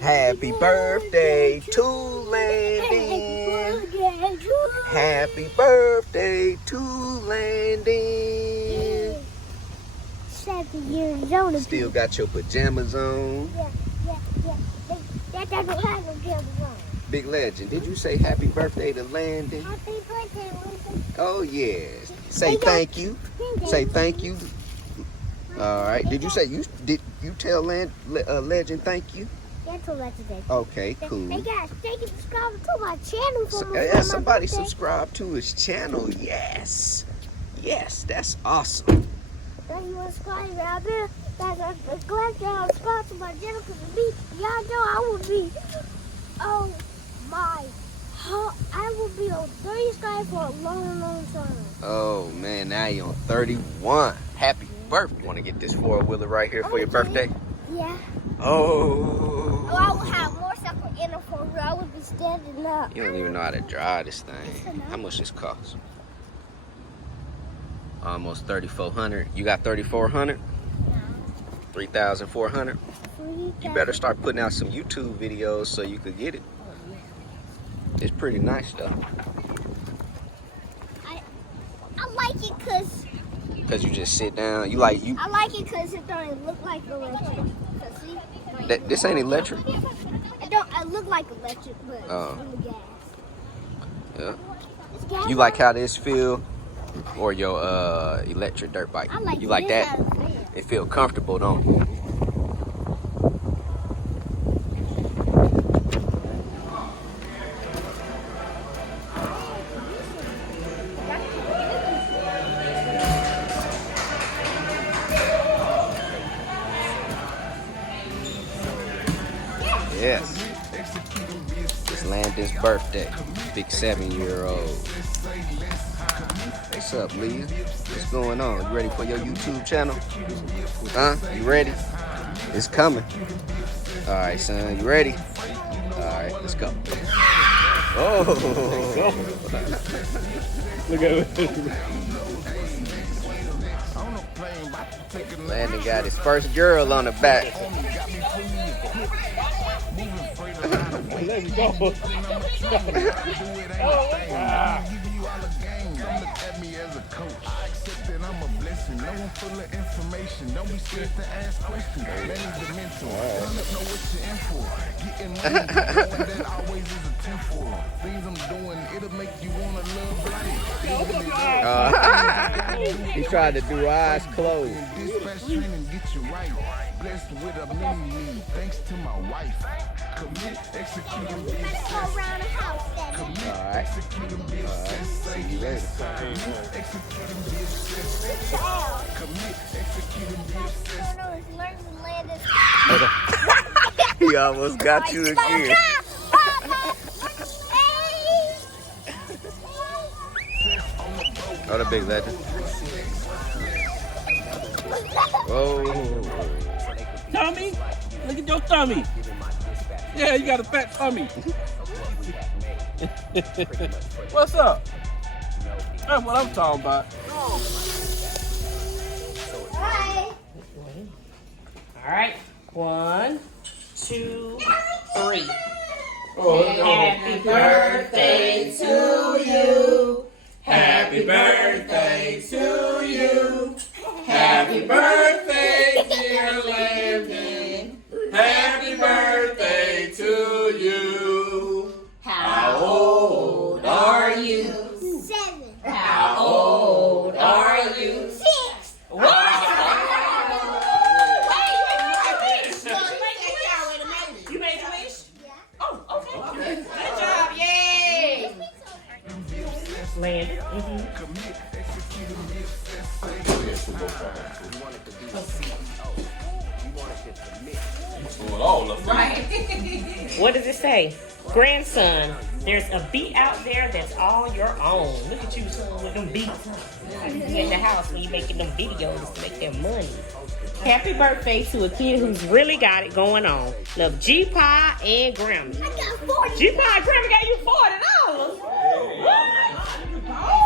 Happy birthday to Landon. Happy birthday to Landon. 7 years old. Still got your pajamas on. Yeah. That don't have no pajamas on. Big legend, did you say happy birthday to Landon? Happy birthday, Lincoln. Oh, yeah. Say thank you. Say thank you. All right. Did you tell Legend thank you? That's what I today. Okay, cool. Hey guys, thank you for subscribing to my channel. Yeah, somebody subscribe to his channel. Yes. Yes, that's awesome. Thank you for subscribing out there. Guys, I'm glad y'all subscribe to my channel because of me. Y'all know I will be I will be on 30 sky for a long time. Oh man, now you're on 31. Happy birthday. Want to get this four-wheeler right here for your birthday? Yeah. Oh. I will have more stuff in it for I would be standing up. You don't even know how to drive this thing. How much this cost? Almost 3,400. You got 3,400? No. 3,400? You better start putting out some YouTube videos so you could get it. It's pretty nice though. I like it because you just sit down. I like it because it don't look like electric. This ain't electric. I look like electric, but it's from the gas. Yeah. You like how this feel, or your electric dirt bike? You like that? It feel comfortable, don't it? Yes. It's Landon's birthday. Big 7-year-old. What's up, Leah? What's going on? You ready for your YouTube channel? Huh? You ready? It's coming. All right, son. You ready? All right, let's go. Oh. Look at it. Landon got his first girl on the back. Let's go. He tried to do eyes closed. Blessed with a mini thanks to my wife. Commit, executing Let's go around the house, Daddy. Alright. See you later. He almost got you again. Oh, the big legend. Whoa. Tummy? Look at your tummy. Yeah, you got a fat tummy. What's up? That's what I'm talking about. Hi. All right. 1, 2, 3. Happy birthday to you. Happy birthday to you. Happy birthday, dear Landon. Happy birthday to you. How old are you? 7. How old are you? 6. Wow. You made your wish? Yeah. Oh, okay. Good job. Yay. Landon. Right. What does it say? Grandson, there's a beat out there that's all your own. Look at you, son, with them beats. You in the house when you making them videos to make them money. Happy birthday to a kid who's really got it going on. Love G-Pie and Grammy. I got 40. G-Pie and Grammy got you $40.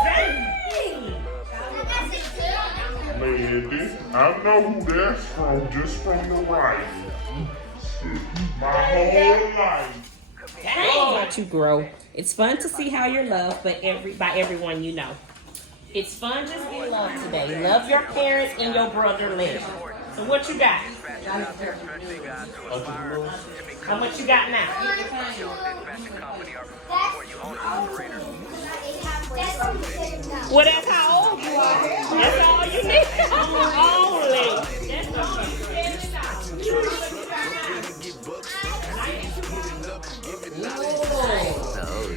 Dang. I got 6. Maybe. I know who that's from, just from the right. My whole life. Dang, watch you grow. It's fun to see how you're loved, but by everyone you know. It's fun just be loved today. Love your parents and your brother Lynn. So what you got? How much you got now? Well, that's how old you are. That's all you need. Only. That's all you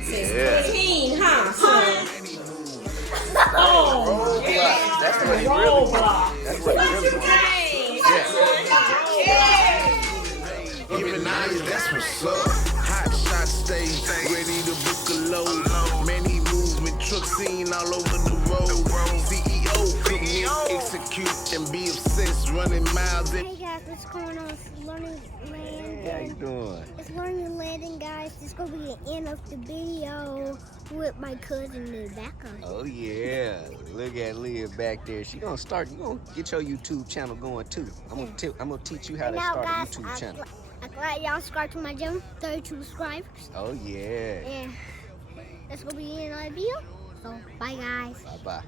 Yeah. 16, huh, son? Oh, Roadblock. That's what he really Roadblock. That's what he really wants. Giving eyes, that's what's up. Hot shot stage, ready to book a load. Many movement trucks seen all over the road. CEO, commit, execute, and be obsessed, running miles. Hey guys, what's going on? It's Learning Landing. How you doing? It's Learning Landing, guys. This is gonna be the end of the video with my cousin in the background. Oh yeah, look at Leah back there. She gonna start. You gonna get your YouTube channel going too. I'm gonna teach you how to Now, start guys, a YouTube channel. I'm glad y'all subscribe to my channel. 32 subscribers. Oh yeah. And that's gonna be the end of the video. So bye guys. Bye bye.